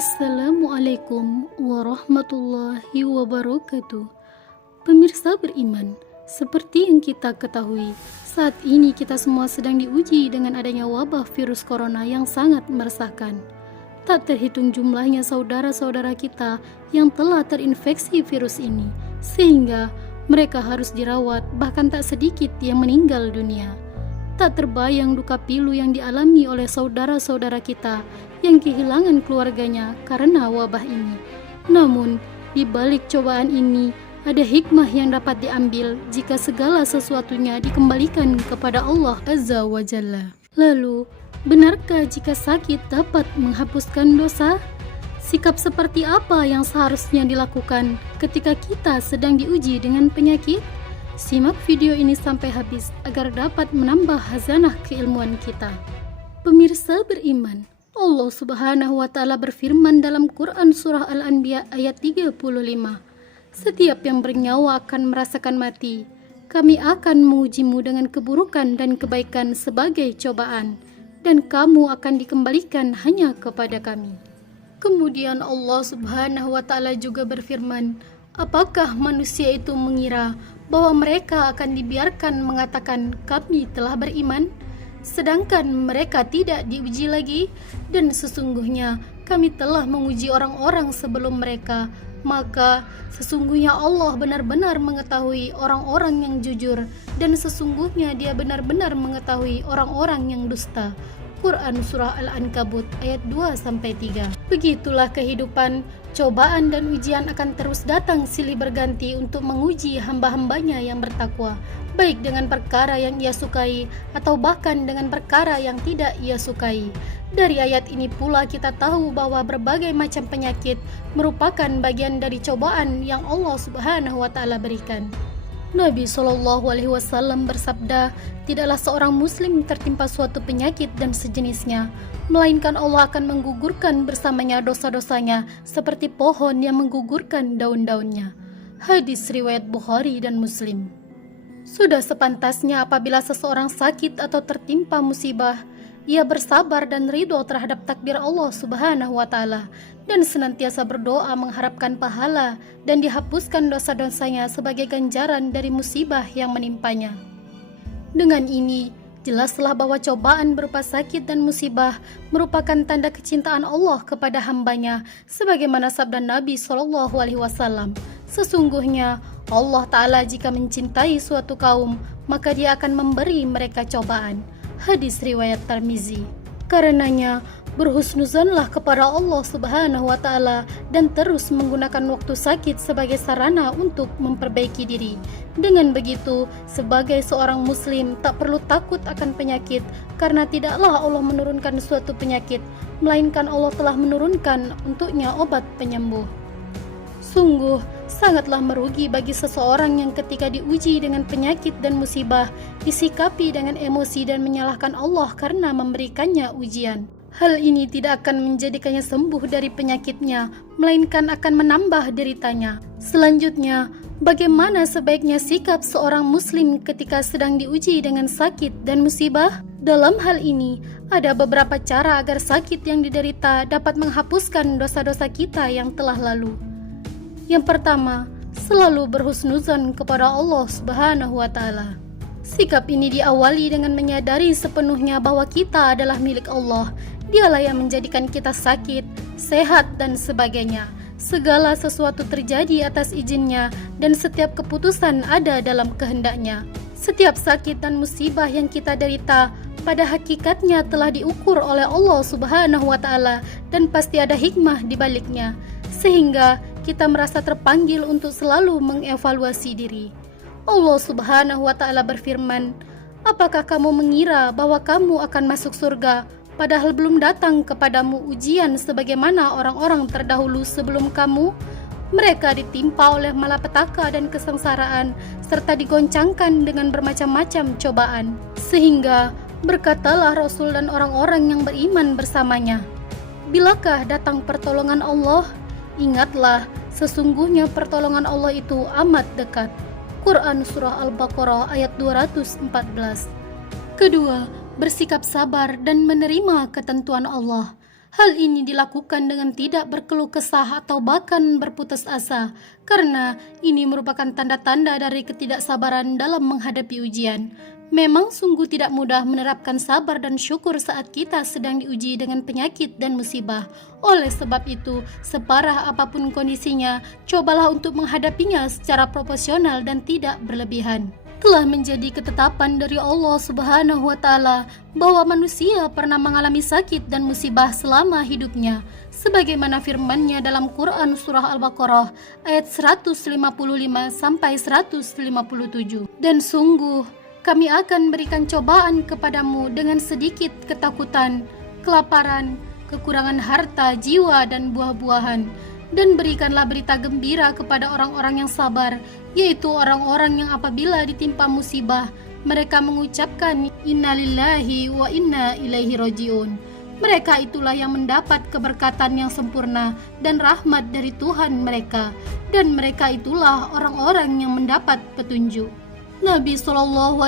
Assalamualaikum warahmatullahi wabarakatuh. Pemirsa beriman, seperti yang kita ketahui, saat ini kita semua sedang diuji dengan adanya wabah virus corona yang sangat meresahkan. Tak terhitung jumlahnya saudara-saudara kita yang telah terinfeksi virus ini, sehingga mereka harus dirawat, bahkan tak sedikit yang meninggal dunia. Tak terbayang duka pilu yang dialami oleh saudara-saudara kita yang kehilangan keluarganya karena wabah ini. Namun, di balik cobaan ini, ada hikmah yang dapat diambil jika segala sesuatunya dikembalikan kepada Allah Azza wa Jalla. Lalu, benarkah jika sakit dapat menghapuskan dosa? Sikap seperti apa yang seharusnya dilakukan ketika kita sedang diuji dengan penyakit? Simak video ini sampai habis agar dapat menambah hazanah keilmuan kita. Pemirsa beriman, Allah Subhanahu wa Ta'ala berfirman dalam Quran Surah Al-Anbiya ayat 35, "Setiap yang bernyawa akan merasakan mati. Kami akan mengujimu dengan keburukan dan kebaikan sebagai cobaan, dan kamu akan dikembalikan hanya kepada kami." Kemudian Allah Subhanahu wa Ta'ala juga berfirman, "Apakah manusia itu mengira bahwa mereka akan dibiarkan mengatakan kami telah beriman, sedangkan mereka tidak diuji lagi? Dan sesungguhnya kami telah menguji orang-orang sebelum mereka, maka sesungguhnya Allah benar-benar mengetahui orang-orang yang jujur, dan sesungguhnya Dia benar-benar mengetahui orang-orang yang dusta." Quran Surah Al-Ankabut ayat 2-3. Begitulah kehidupan, cobaan dan ujian akan terus datang silih berganti untuk menguji hamba-hambanya yang bertakwa, baik dengan perkara yang ia sukai atau bahkan dengan perkara yang tidak ia sukai. Dari ayat ini pula kita tahu bahwa berbagai macam penyakit merupakan bagian dari cobaan yang Allah Subhanahu wa Ta'ala berikan. Nabi SAW bersabda, "Tidaklah seorang muslim tertimpa suatu penyakit dan sejenisnya, melainkan Allah akan menggugurkan bersamanya dosa-dosanya seperti pohon yang menggugurkan daun-daunnya." Hadis riwayat Bukhari dan Muslim. Sudah sepantasnya apabila seseorang sakit atau tertimpa musibah, ia bersabar dan ridho terhadap takdir Allah Subhanahu wa Ta'ala, dan senantiasa berdoa mengharapkan pahala dan dihapuskan dosa-dosanya sebagai ganjaran dari musibah yang menimpanya. Dengan ini, jelaslah bahwa cobaan berupa sakit dan musibah merupakan tanda kecintaan Allah kepada hambanya, sebagaimana sabda Nabi SAW, "Sesungguhnya Allah Ta'ala jika mencintai suatu kaum, maka Dia akan memberi mereka cobaan." Hadis riwayat Tirmizi. Karenanya, berhusnuzanlah kepada Allah Subhanahu wa Ta'ala dan terus menggunakan waktu sakit sebagai sarana untuk memperbaiki diri. Dengan begitu, sebagai seorang muslim tak perlu takut akan penyakit, karena tidaklah Allah menurunkan suatu penyakit, melainkan Allah telah menurunkan untuknya obat penyembuh. Sungguh, sangatlah merugi bagi seseorang yang ketika diuji dengan penyakit dan musibah, disikapi dengan emosi dan menyalahkan Allah karena memberikannya ujian. Hal ini tidak akan menjadikannya sembuh dari penyakitnya, melainkan akan menambah deritanya. Selanjutnya, bagaimana sebaiknya sikap seorang muslim ketika sedang diuji dengan sakit dan musibah? Dalam hal ini, ada beberapa cara agar sakit yang diderita dapat menghapuskan dosa-dosa kita yang telah lalu. Yang pertama, selalu berhusnuzan kepada Allah Subhanahu wa Ta'ala. Sikap ini diawali dengan menyadari sepenuhnya bahwa kita adalah milik Allah. Dialah yang menjadikan kita sakit, sehat, dan sebagainya. Segala sesuatu terjadi atas izinnya, dan setiap keputusan ada dalam kehendaknya. Setiap sakit dan musibah yang kita derita pada hakikatnya telah diukur oleh Allah Subhanahu wa Ta'ala, dan pasti ada hikmah di baliknya, sehingga kita merasa terpanggil untuk selalu mengevaluasi diri. Allah Subhanahu wa Ta'ala berfirman, "Apakah kamu mengira bahwa kamu akan masuk surga, padahal belum datang kepadamu ujian sebagaimana orang-orang terdahulu sebelum kamu? Mereka ditimpa oleh malapetaka dan kesengsaraan, serta digoncangkan dengan bermacam-macam cobaan. Sehingga berkatalah Rasul dan orang-orang yang beriman bersamanya, bilakah datang pertolongan Allah? Ingatlah, sesungguhnya pertolongan Allah itu amat dekat." Quran Surah Al-Baqarah ayat 214. Kedua, bersikap sabar dan menerima ketentuan Allah. Hal ini dilakukan dengan tidak berkeluh kesah atau bahkan berputus asa, karena ini merupakan tanda-tanda dari ketidaksabaran dalam menghadapi ujian. Memang sungguh tidak mudah menerapkan sabar dan syukur saat kita sedang diuji dengan penyakit dan musibah. Oleh sebab itu, separah apapun kondisinya, cobalah untuk menghadapinya secara proporsional dan tidak berlebihan. Telah menjadi ketetapan dari Allah Subhanahu wa Ta'ala bahwa manusia pernah mengalami sakit dan musibah selama hidupnya, sebagaimana firman-Nya dalam Quran surah Al-Baqarah ayat 155 sampai 157. Dan sungguh kami akan berikan cobaan kepadamu dengan sedikit ketakutan, kelaparan, kekurangan harta, jiwa, dan buah-buahan. Dan berikanlah berita gembira kepada orang-orang yang sabar, yaitu orang-orang yang apabila ditimpa musibah, mereka mengucapkan innalillahi wa inna ilaihi rajiun. Mereka itulah yang mendapat keberkatan yang sempurna dan rahmat dari Tuhan mereka, dan mereka itulah orang-orang yang mendapat petunjuk. Nabi SAW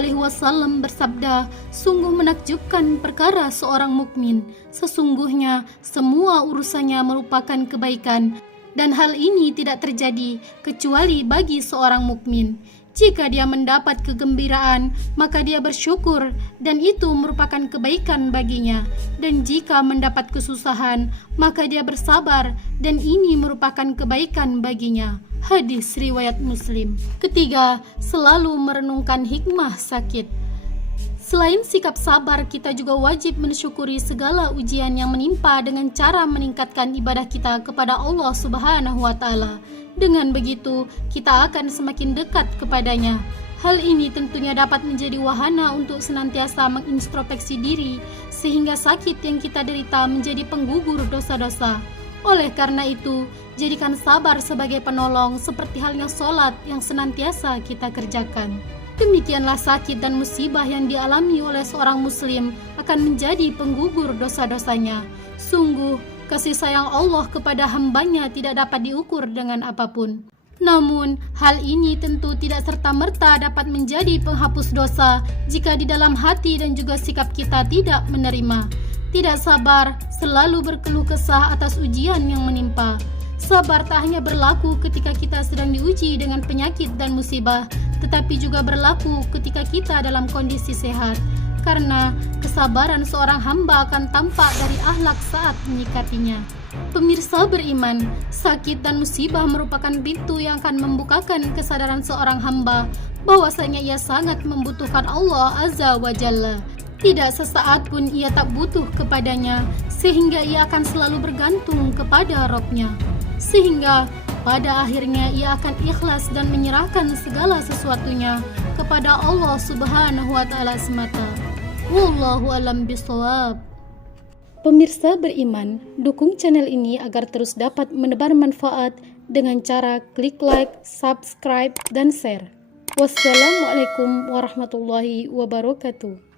bersabda, sungguh menakjubkan perkara seorang mukmin. Sesungguhnya semua urusannya merupakan kebaikan, dan hal ini tidak terjadi kecuali bagi seorang mukmin. Jika dia mendapat kegembiraan, maka dia bersyukur dan itu merupakan kebaikan baginya. Dan jika mendapat kesusahan, maka dia bersabar dan ini merupakan kebaikan baginya. Hadis riwayat Muslim. Ketiga, selalu merenungkan hikmah sakit. Selain sikap sabar, kita juga wajib mensyukuri segala ujian yang menimpa dengan cara meningkatkan ibadah kita kepada Allah Subhanahu wa Ta'ala. Dengan begitu, kita akan semakin dekat kepadanya. Hal ini tentunya dapat menjadi wahana untuk senantiasa mengintrospeksi diri, sehingga sakit yang kita derita menjadi penggugur dosa-dosa. Oleh karena itu, jadikan sabar sebagai penolong seperti halnya sholat yang senantiasa kita kerjakan. Demikianlah sakit dan musibah yang dialami oleh seorang muslim akan menjadi penggugur dosa-dosanya. Sungguh, kasih sayang Allah kepada hambanya tidak dapat diukur dengan apapun. Namun, hal ini tentu tidak serta-merta dapat menjadi penghapus dosa jika di dalam hati dan juga sikap kita tidak menerima. Tidak sabar, selalu berkeluh kesah atas ujian yang menimpa. Sabar tak hanya berlaku ketika kita sedang diuji dengan penyakit dan musibah, tetapi juga berlaku ketika kita dalam kondisi sehat. Karena kesabaran seorang hamba akan tampak dari akhlak saat menyikapinya. Pemirsa beriman, sakit dan musibah merupakan pintu yang akan membukakan kesadaran seorang hamba bahwasanya ia sangat membutuhkan Allah Azza wa Jalla. Tidak sesaat pun ia tak butuh kepadanya, sehingga ia akan selalu bergantung kepada Rabb-Nya. Sehingga pada akhirnya ia akan ikhlas dan menyerahkan segala sesuatunya kepada Allah Subhanahu wa Ta'ala semata. Wallahu alam bisawab. Pemirsa beriman, dukung channel ini agar terus dapat menebar manfaat dengan cara klik like, subscribe, dan share. Wassalamualaikum warahmatullahi wabarakatuh.